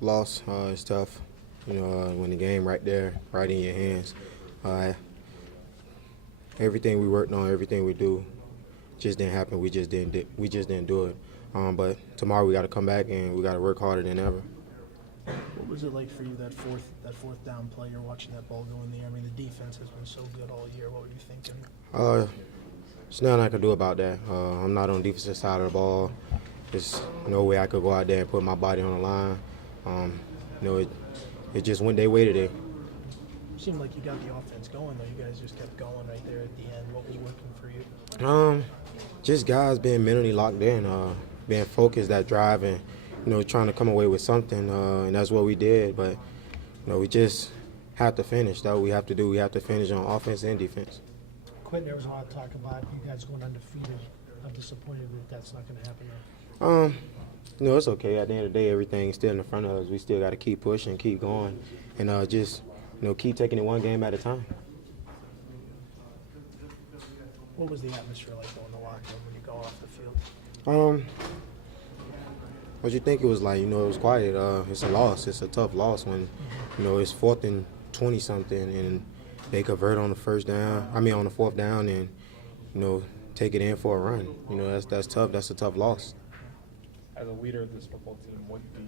loss. It's tough. When the game right there, right in your hands. Everything we worked on, everything we do, just didn't happen. We just didn't do it. But tomorrow we got to come back and we got to work harder than ever. What was it like for you that fourth down play? You're watching that ball go in the air. I mean, the defense has been so good all year. What were you thinking? There's nothing I can do about that. I'm not on the defensive side of the ball. There's no way I could go out there and put my body on the line. It just went their way today. It seemed like you got the offense going, though. You guys just kept going right there at the end. What was working for you? Just guys being mentally locked in, being focused, that drive, and trying to come away with something, and that's what we did. But we just have to finish. That's what we have to do. We have to finish on offense and defense. Quentin, there was a lot of talk about you guys going undefeated. I'm disappointed that that's not going to happen now. It's okay. At the end of the day, everything's still in front of us. We still got to keep pushing, keep going, and just keep taking it one game at a time. What was the atmosphere like in the locker room when you go off the field? What you think it was like? It was quiet. It's a loss. It's a tough loss when it's 4th and 20-something, and they convert on the fourth down, and take it in for a run. That's tough. That's a tough loss. As a leader of this football team, what do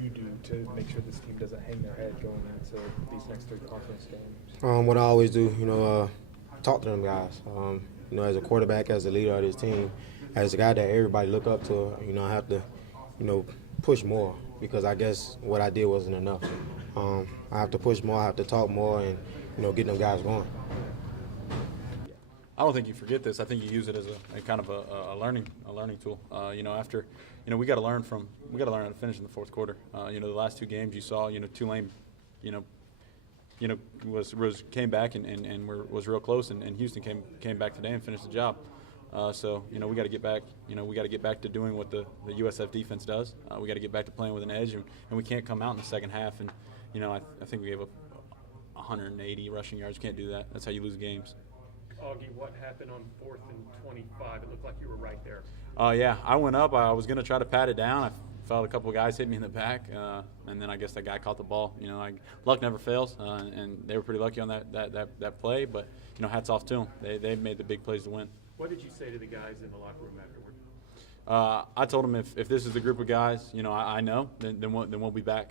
you do to make sure this team doesn't hang their head going into these next 3 conference games? What I always do, talk to them guys. As a quarterback, as a leader of this team, as a guy that everybody look up to, I have to, push more because I guess what I did wasn't enough. I have to push more. I have to talk more and, get them guys going. I don't think you forget this. I think you use it as a kind of a learning tool. After we got to learn how to finish in the fourth quarter. The last 2 games you saw, Tulane, came back and was real close, and Houston came back today and finished the job. So we got to get back. We got to get back to doing what the USF defense does. We got to get back to playing with an edge, and we can't come out in the second half. And I think we gave up 180 rushing yards. You can't do that. That's how you lose games. Augie, what happened on 4th and 25? It looked like you were right there. Yeah, I went up. I was going to try to pat it down. I felt a couple of guys hit me in the back, and then I guess that guy caught the ball. Luck never fails, and they were pretty lucky on that play. But hats off to them. They made the big plays to win. What did you say to the guys in the locker room afterward? I told them if this is the group of guys, I know, then we'll be back.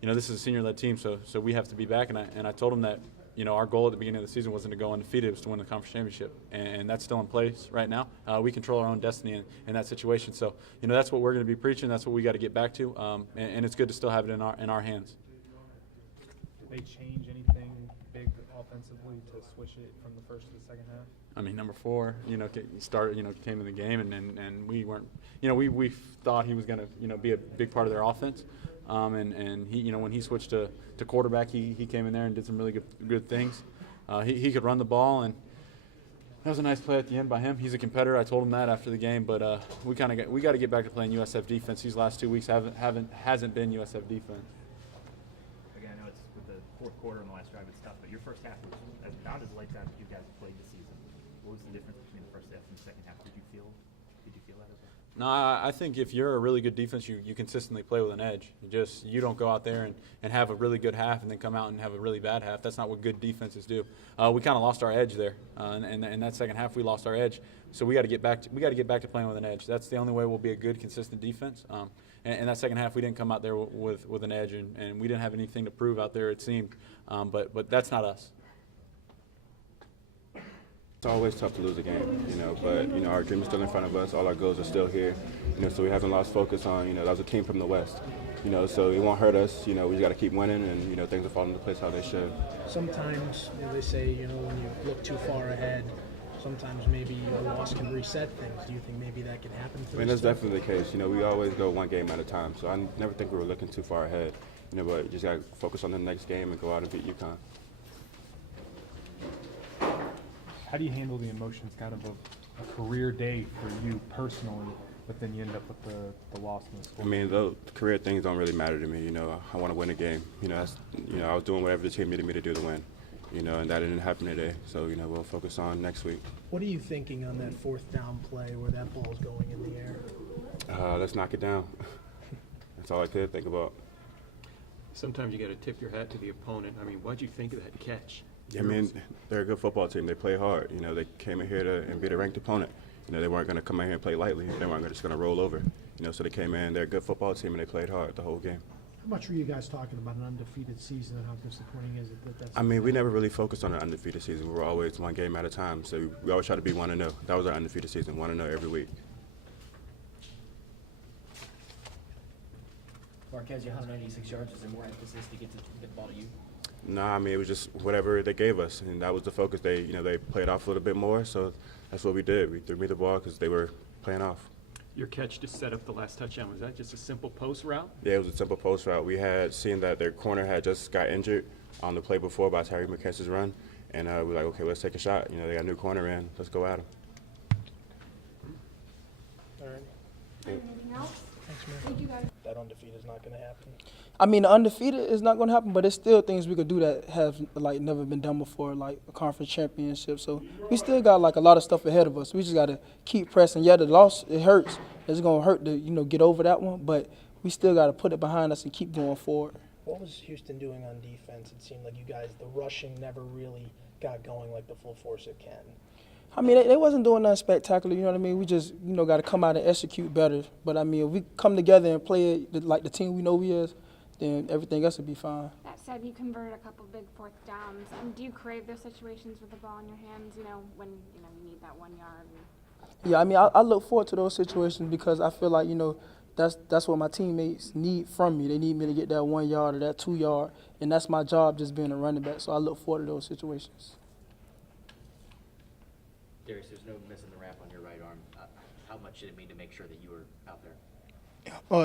This is a senior-led team, so we have to be back. And I told them that our goal at the beginning of the season wasn't to go undefeated; it was to win the conference championship, and that's still in place right now. We control our own destiny in that situation. So that's what we're going to be preaching. That's what we got to get back to, and it's good to still have it in our hands. Did they change anything big offensively to switch it from the first to the second half? I mean, number 4, came in the game, and we weren't, we thought he was going to, be a big part of their offense. And he, when he switched to quarterback, he came in there and did some really good things. He could run the ball, and that was a nice play at the end by him. He's a competitor. I told him that after the game, but we got to get back to playing USF defense. These last 2 weeks hasn't been USF defense. Again, I know it's with the fourth quarter and the last drive, it's tough, but your first half was about as lights out as you guys have played this season. What was the difference between the first half and the second half? Did you feel that as well? No, I think if you're a really good defense, you consistently play with an edge. You don't go out there and have a really good half and then come out and have a really bad half. That's not what good defenses do. We kind of lost our edge there, and in that second half we lost our edge. So we got to get back to playing with an edge. That's the only way we'll be a good, consistent defense. And that second half we didn't come out there with an edge, and we didn't have anything to prove out there, it seemed. But that's not us. It's always tough to lose a game, but our dream is still in front of us. All our goals are still here, so we haven't lost focus on, that was a team from the West, so it won't hurt us. We just got to keep winning, and things will fall into place how they should. Sometimes they say, when you look too far ahead, sometimes maybe a loss can reset things. Do you think maybe that can happen? I mean, that's definitely the case. We always go one game at a time, so I never think we were looking too far ahead. But you just got to focus on the next game and go out and beat UConn. How do you handle the emotions, kind of a career day for you personally, but then you end up with the loss in the school? I mean, the career things don't really matter to me. I want to win a game. That's, I was doing whatever the team needed me to do to win. And that didn't happen today. So, we'll focus on next week. What are you thinking on that 4th down play where that ball's going in the air? Let's knock it down. That's all I could think about. Sometimes you got to tip your hat to the opponent. I mean, what'd you think of that catch? I mean, they're a good football team. They play hard. You know, they came in here to and beat a ranked opponent. You know, they weren't going to come in here and play lightly. They weren't just going to roll over. You know, so they came in. They're a good football team, and they played hard the whole game. How much were you guys talking about an undefeated season and how disappointing is it that that's? I mean, we never really focused on an undefeated season. We were always one game at a time. So we always tried to be 1-0. That was our undefeated season, 1-0 every week. Marquez, you had 196 yards. Is there more emphasis to get the ball to you? Nah, I mean, it was just whatever they gave us, and that was the focus. They played off a little bit more, so that's what we did. We threw me the ball because they were playing off. Your catch to set up the last touchdown, was that just a simple post route? Yeah, it was a simple post route. We had seen that their corner had just got injured on the play before by Tyree McKenzie's run, and we were like, okay, let's take a shot. You know, they got a new corner in. Let's go at them. All right. Anything else? Thanks, man. Thank you guys. That undefeated is not going to happen. I mean, the undefeated is not going to happen, but there's still things we could do that have like never been done before, like a conference championship. So we still got like a lot of stuff ahead of us. We just got to keep pressing. Yeah, the loss, it hurts. It's going to hurt to get over that one, but we still got to put it behind us and keep going forward. What was Houston doing on defense? It seemed like you guys, the rushing never really got going like the full force it can. I mean, they wasn't doing nothing spectacular, you know what I mean? We just, got to come out and execute better. But, I mean, if we come together and play it like the team we know we is, then everything else will be fine. That said, you converted a couple big fourth downs. Do you crave those situations with the ball in your hands, when, you need that 1 yard? Yeah, I mean, I look forward to those situations because I feel like, that's what my teammates need from me. They need me to get that 1 yard or that 2 yard, and that's my job just being a running back. So I look forward to those situations. Darius, there's no missing the wrap on your right arm. How much did it mean to make sure that you were out there?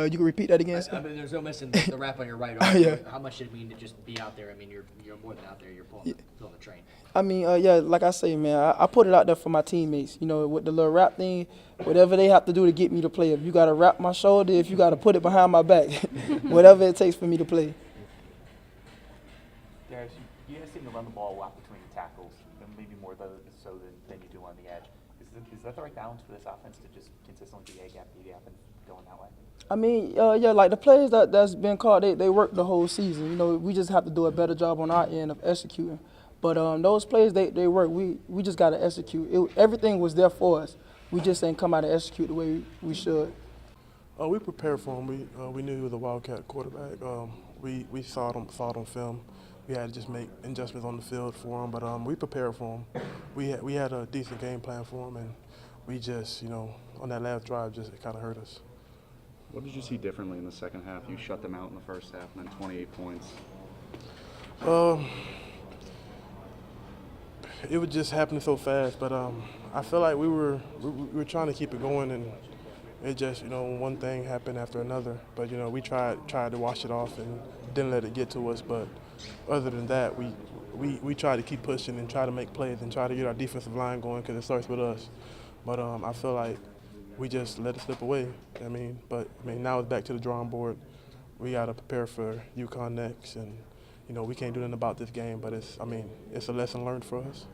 You can repeat that again, sir? I mean, there's no missing the wrap on your right arm. Yeah. How much did it mean to just be out there? I mean, you're more than out there. You're pulling the train. I mean, like I say, man, I put it out there for my teammates. With the little wrap thing, whatever they have to do to get me to play. If you got to wrap my shoulder, if you got to put it behind my back, whatever it takes for me to play. Darius, you guys seem to run the ball a lot between the tackles, and maybe more so than you do on the edge. Is that the right balance for this offense to just consistently be A-gap, B-gap, and going that way? I mean, like the players that's been called, they work the whole season. We just have to do a better job on our end of executing. But those players, they work. We just got to execute. Everything was there for us. We just ain't come out and execute the way we should. We prepared for him. We knew he was a Wildcat quarterback. We saw it on film. We had to just make adjustments on the field for him, but we prepared for him. We had a decent game plan for him, and we just, on that last drive, it kind of hurt us. What did you see differently in the second half? You shut them out in the first half, and then 28 points. It was just happening so fast, but I feel like we were trying to keep it going, and it just, one thing happened after another. But we tried to wash it off and didn't let it get to us. But other than that, we tried to keep pushing and try to make plays and try to get our defensive line going because it starts with us. But I feel like we just let it slip away. But now it's back to the drawing board. We got to prepare for UConn next, and we can't do nothing about this game. But it's a lesson learned for us.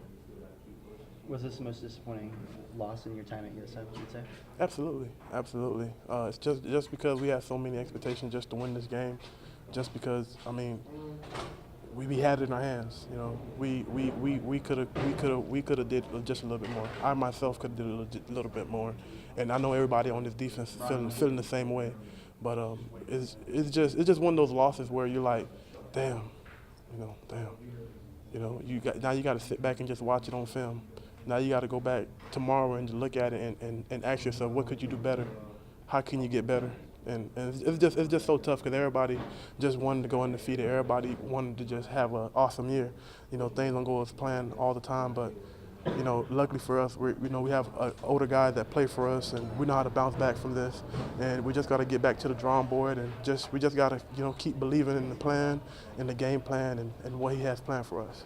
Was this the most disappointing loss in your time at USF, you'd say? Absolutely. It's just because we had so many expectations just to win this game. Just because we had it in our hands. We could have did just a little bit more. I myself could have did a little bit more, and I know everybody on this defense feeling the same way. But it's just one of those losses where you're like, damn. You got to sit back and just watch it on film. Now you got to go back tomorrow and look at it and ask yourself, what could you do better? How can you get better? And it's just so tough because everybody just wanted to go undefeated. Everybody wanted to just have an awesome year. Things don't go as planned all the time, but luckily for us, we have older guys that play for us, and we know how to bounce back from this. And we just got to get back to the drawing board, and we just got to keep believing in the plan, in the game plan, and what he has planned for us.